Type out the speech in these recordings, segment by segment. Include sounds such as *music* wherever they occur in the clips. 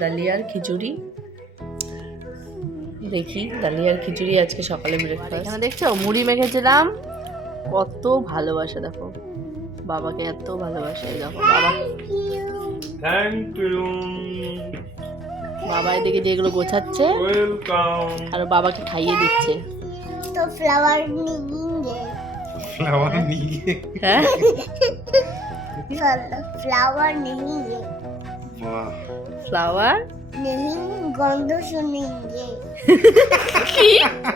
ডালিয়ার খিচুড়ি। দেখি ডালিয়ার খিচুড়ি আজকে সকালে ব্রেকফাস্ট এখানে দেখছ? মুড়ি মেখেছিলাম কত ভালোবাসা দেখো। বাবাকে এত ভালোবাসে দেখো বাবা। থ্যাংক ইউ বাবা এদিকে যেগুলো গোছাচ্ছে আর বাবাকে খাইয়ে দিচ্ছে। তো ফ্লাওয়ার ফ্লাওয়ার হ্যাঁ? *laughs* ফ্লাওয়ার ফ্লাওয়ার গন্ধ শুনিয়ে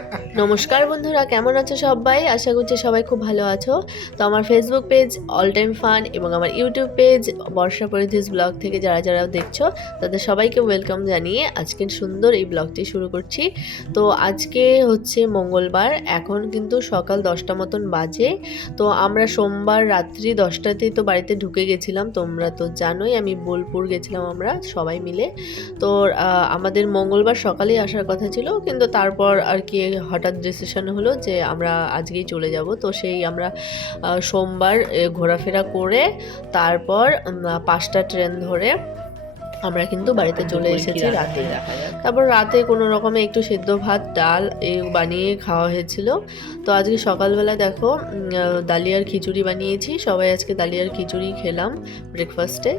*laughs* *laughs* নমস্কার বন্ধুরা, কেমন আছো সবাই? আশা করছি সবাই খুব ভালো আছো। তো আমার Facebook page all time fun এবং আমার YouTube page Barsha Paridhis blog থেকে যারা যারা দেখছ, তাদের সবাইকে ওয়েলকাম জানিয়ে আজকের সুন্দর এই ব্লগটি শুরু করছি। তো আজকে হচ্ছে মঙ্গলবার, এখন কিন্তু সকাল দশটা মতন বাজে। তো আমরা সোমবার রাত্রি দশটাতেই তো বাড়িতে ঢুকে গেছিলাম, তোমরা তো জানোই, আমি বোলপুর গেছিলাম আমরা সবাই মিলে। তো আমাদের মঙ্গলবার সকালেই আসার কথা ছিল, কিন্তু তারপর আর কি হঠাৎ ডিসিশন হলো যে আমরা আজকেই চলে যাব। তো সেই আমরা সোমবার ঘোরাফেরা করে তারপর পাঁচটা ট্রেন ধরে আমরা কিন্তু বাড়িতে চলে এসেছি রাতে তারপর রাতে কোনো রকমে একটু সেদ্ধ ভাত ডাল এ বানিয়ে খাওয়া হয়েছিল। তো আজকে সকালবেলা দেখো ডালিয়ার খিচুড়ি বানিয়েছি। সবাই আজকে ডালিয়ার খিচুড়ি খেলাম ব্রেকফাস্টে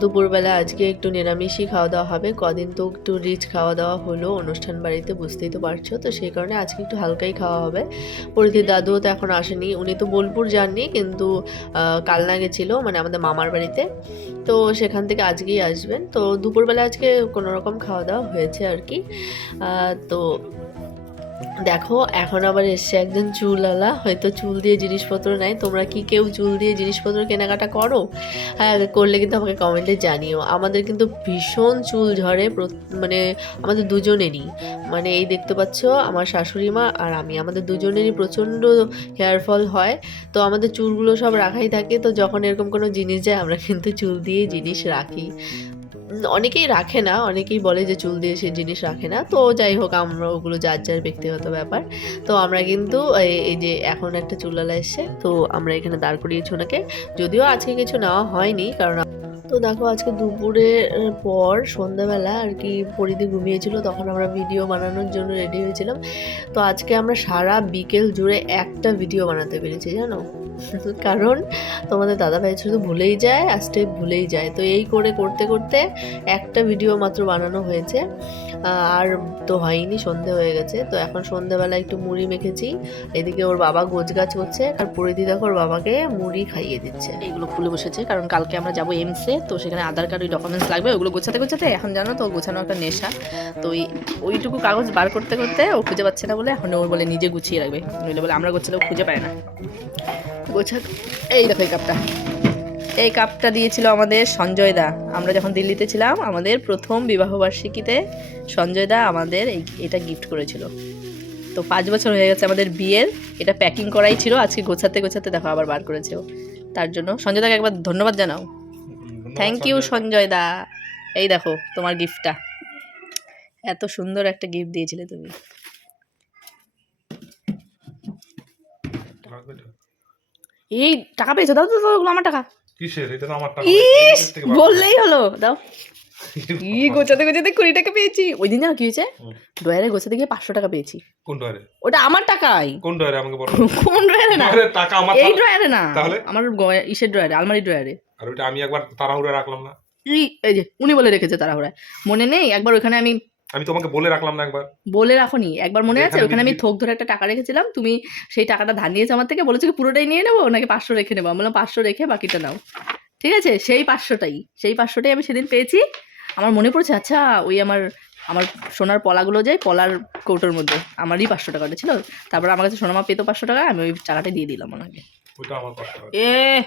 দুপুরবেলা আজকে একটু নিরামিষই খাওয়া দাওয়া হবে। কদিন তো একটু রিচ খাওয়া দাওয়া হলো অনুষ্ঠান বাড়িতে বুঝতেই তো পারছ। তো সেই কারণে আজকে একটু হালকাই খাওয়া হবে। পরিধির দাদুও তো এখন আসেনি। উনি তো বোলপুর যাননি কিন্তু কালনা গেছিল মানে আমাদের মামার বাড়িতে। তো সেখান থেকে আজকেই আসবেন। তো দুপুরবেলা আজকে কোনো রকম খাওয়া দাওয়া হয়েছে আর কি। তো দেখো, এখন আবার এসছে একজন চুলওয়ালা, হয়তো চুল দিয়ে জিনিসপত্র নেয়। তোমরা কি কেউ চুল দিয়ে জিনিসপত্র কেনাকাটা করো? হ্যাঁ করলে কিন্তু আমাকে কমেন্টে জানিও। আমাদের কিন্তু ভীষণ চুল ঝরে মানে আমাদের দুজনেরই। মানে এই দেখতে পাচ্ছ, আমার শাশুড়ি মা আর আমি। আমাদের দুজনেরই প্রচণ্ড হেয়ার ফল হয়। তো আমাদের চুলগুলো সব রাখাই থাকে। তো যখন এরকম কোনো জিনিস যায়, আমরা কিন্তু চুল দিয়ে জিনিস রাখি। অনেকেই রাখে না, অনেকেই বলে যে চুল দিয়ে সে জিনিস রাখে না। তো যাই হোক, আমরা ওগুলো যার যার ব্যক্তিগত ব্যাপার। তো আমরা কিন্তু এই- যে এখন একটা চুলালা এসছে, তো আমরা এখানে দাঁড় করিয়েছি ওনাকে। যদিও আজকে কিছু নেওয়া হয়নি, কারণ তো দেখো আজকে দুপুরের পর সন্ধ্যাবেলা আর কি পরিধি ঘুমিয়েছিল, তখন আমরা ভিডিও বানানোর জন্য রেডি হয়েছিলাম। তো আজকে আমরা সারা বিকেল জুড়ে একটা ভিডিও বানাতে পেরেছি, জানো? *laughs* কারণ তোমাদের দাদা দাদাভাই শুধু ভুলেই যায় স্টেপ ভুলেই যায়। তো এই করে করতে করতে একটা ভিডিও মাত্র বানানো হয়েছে। আর তো হয়নি, সন্ধে হয়ে গেছে। তো এখন সন্ধেবেলা একটু মুড়ি মেখেছি। এদিকে ওর বাবা গোছ গাছ করছে আর পরিধি দেখো ওর বাবাকে মুড়ি খাইয়ে দিচ্ছে। এগুলো খুলে বসেছে, কারণ কালকে আমরা যাব এমসে তো সেখানে আধার কার্ড, ওই ডকুমেন্টস লাগবে, ওগুলো গোছাতে গোছাতে, এখন জানো তো, গোছানো একটা নেশা। তো ওই, ওইটুকু কাগজ বার করতে করতে ও খুঁজে পাচ্ছে না বলে এখন ও বলে নিজে গুছিয়ে রাখবে। নইলে বলে আমরা গোছালেও খুঁজে পায় না। গোছা এই দেখো এই কাপটা এই কাপটা দিয়েছিল আমাদের সঞ্জয় দা। আমরা যখন দিল্লিতে ছিলাম, আমাদের প্রথম বিবাহবার্ষিকীতে সঞ্জয় দা আমাদের এই, এটা গিফট করেছিল। তো পাঁচ বছর হয়ে গেছে আমাদের বিয়ের, এটা প্যাকিং করাই ছিল, আজকে গোছাতে গোছাতে দেখো আবার বার করেছে। তার জন্য সঞ্জয় দাকে একবার ধন্যবাদ জানাও। Thank you Sanjay da. এই দেখো তোমার গিফটটা এত সুন্দর একটা গিফট দিয়েছিলে তুমি। এই টাকা পেয়েছ? দাও তো দাও, ওগুলো আমার টাকা। কিসের? এটা তো আমার টাকা। ইস। বললেই হলো। দাও। *laughs* ই গোছাতে গোছাতে কুড়ি টাকা পেয়েছি। ওই দিন জানো কি হয়েছে? হুম। ড্রয়ারে গোছাতে গিয়ে পাঁচশো টাকা পেয়েছি। কোন ডয়ারে ওটা আমার টাকাই। কোন ডয়ারে আমাকে বলো। কোন ড্রয়ারে না? ডয়ারে টাকা আমার এই ড্রয়ারে না। তাহলে? আমার ইসের ড্রয়ারে আলমারি ড্রয়ারে। আর ওইটা আমি একবার তাড়াহুড়ে রাখলাম না। ই এই যে উনি বলে রেখেছে তাড়াহুড়ায়। মনে নেই? একবার ওখানে আমি আমি তোমাকে বলে রাখলাম না একবার। বলে রাখোনি। একবার মনে আছে? ওখানে আমি থোক ধরে একটা টাকা রেখেছিলাম। তুমি সেই টাকাটা ধার নিয়েছো আমার থেকে? বলেছ কি পুরোটাই নিয়ে নেব নাকি পাঁচশো রেখে নেব? আমি বললাম পাঁচশো রেখে বাকিটা নাও। ঠিক আছে? সেই পাঁচশোটাই। সেই পাঁচশোটাই আমি সেদিন পেয়েছি। আমার মনে পড়েছে আচ্ছা ওই আমার আমার সোনার পলাগুলো যায় পলার কৌটোর মধ্যে। আমারই পাঁচশো টাকাটা ছিল। তারপর আমার কাছে সোনামা পেতো পাঁচশো টাকা আমি ওই টাকাটা দিয়ে দিলাম ওনাকে। এ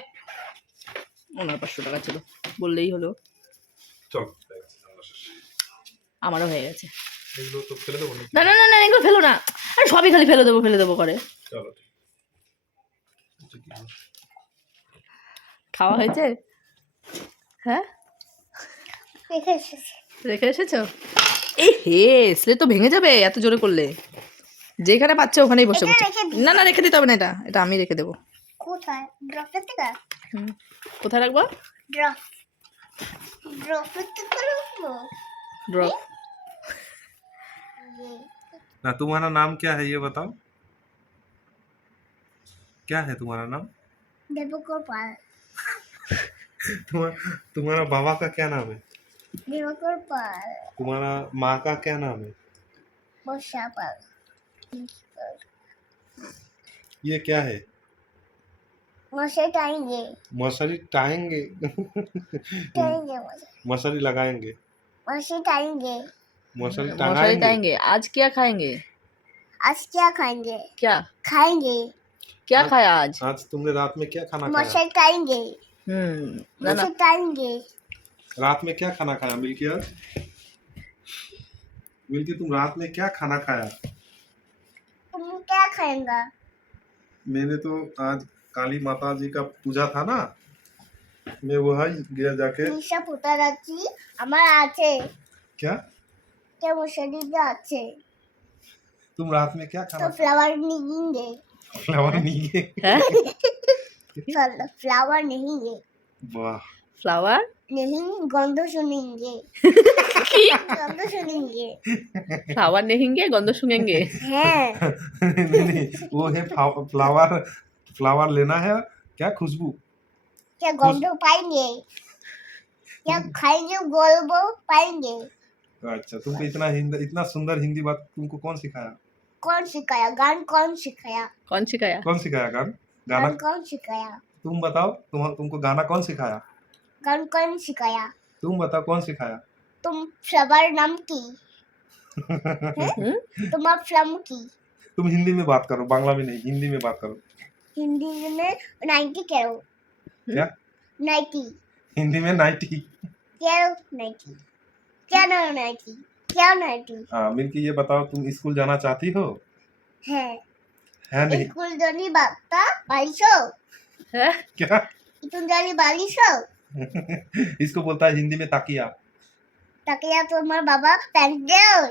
ওনার পাঁচশো টাকা ছিল। বললেই হলো। চল আমারও হয়ে গেছে। না না না না এগুলো ফেলো না। আরে সবই খালি ফেলে দেবো ফেলে দেবো করে? খাওয়া হয়েছে? হ্যাঁ? রেখে এসেছ। এই হে স্লেট তো ভেঙে যাবে এত জোরে করলে। যেখানে পাচ্ছে ওখানেই বসে। না না রেখে দিতে হবে না এটা। এটা আমি রেখে দেবো। কোথায়? ড্রপের থেকে হুম। কোথায় রাখবো ড্রপ ড্রপের থেকে রাখবো ड्रॉप ये ना तुम्हारा नाम क्या है ये बताओ क्या है तुम्हारा नाम देवगोपाल तुम्हारा तुम्हारा बाबा का क्या नाम है देवगोपाल तुम्हारा माँ का क्या नाम है बोशापाल ये क्या है मसे टाइंगे। मछली टाएँगे टाइंगे मसे मछली लगाएँगे। मसे टाइंगे। मछली मशाई टांगाएँगे। टाएँगे आज क्या खाएँगे? आज क्या खाएँगे? क्या? खाएँगे। क्या आज- खाया आज? आज तुमने रात में क्या खाना खाया? मसे टाइंगे। हम्म ना ना। मसे रात में क्या खाना खाया मिल्की आज? मिल्की तुम रात में क्या खाना खाया? तुम क्या खाएँगा? मैंने तो आज काली माता जी का पूजा था ना मैं वहाँ गया जाके নিশা পোতা যাচ্ছি আমার আছে क्या কে মশারিটা আছে तुम रात में क्या তো खाना ফ্লাওয়ার নিগিঙ্গে फ्लावर नहीं है है ফ্লাওয়ার নেহিঙ্গে वाह फ्लावर नहीं गंध सुनेंगे गंध सुनेंगे फ्लावर नहीं गंध सुनेंगे হ্যাঁ नहीं नहीं वो है फ्लावर फ्लावर लेना है क्या खुशबू? क्या गंध पाएँगे? क्या खाएँगे गोलबो पाएँगे? अच्छा तुमको इतना हिंदी इतना सुंदर हिंदी बात तुमको कौन सिखाया? कौन सिखाया? गान कौन सिखाया? कौन सिखाया? कौन सिखाया गान? गाना? कौन सिखाया? तुम बताओ तुम तुमको गाना कौन सिखाया? गान कौन सिखाया? तुम बताओ कौन सिखाया? तुम फ्लावर नाम की। *laughs* हम्म? तुम्हारा फ्लम की। तुम हिंदी में बात करो बांग्ला में नहीं हिंदी में बात करो। हिंदी में नाइन्टी करो। क्या? नाइटी हिंदी में नाइटी क्या नाइटी क्या नाम नाइटी क्या नाइटी हाँ मिनकी ये बताओ तुम स्कूल जाना चाहती हो? है। है नहीं। स्कूल जानी बापा तो बारिश हो। है? क्या? तुम जानी बारिश हो। *laughs* इसको बोलता है हिंदी में ताकिया। ताकिया तो हमारे बाबा पहनते हो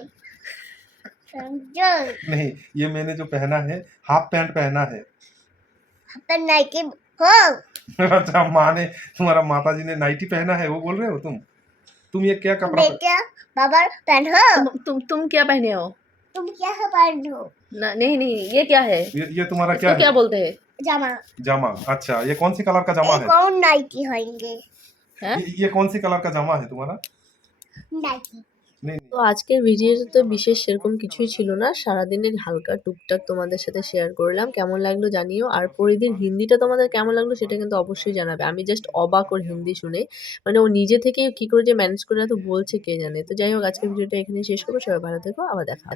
नहीं ये मैंने जो पहना है हाफ़ पैंट पहना है। पर नाइटी हो अच्छा माँ ने तुम्हारा माता जी ने नाइटी पहना है वो बोल रहे हो तुम? तुम ये क्या कपड़ा बेटा बाबा पहनो तुम, तुम तुम क्या पहने हो? तुम क्या पहन हो? नहीं नहीं ये क्या है? ये, ये तुम्हारा क्या क्या बोलते हैं? जामा। जामा अच्छा ये कौन सी कलर का जामा है? कौन नाइटी होंगे? ये, ये कौन सी कलर का जामा है तुम्हारा? नाइटी। তো আজকের ভিডিওতে তো বিশেষ সেরকম কিছুই ছিল না। সারাদিনের হালকা টুকটাক তোমাদের সাথে শেয়ার করলাম। কেমন লাগল জানিও। আর পরিদিন হিন্দিটা তোমাদের কেমন লাগল সেটা কিন্তু অবশ্যই জানাবে। আমি জাস্ট অবাক ওর হিন্দি শুনে। মানে ও নিজে থেকে কি করে যে ম্যানেজ করে তো বলছে কে জানে। তো যাই হোক, আজকের ভিডিওটা এখানে শেষ করব। সবাই ভালো থেকো। আবার দেখা।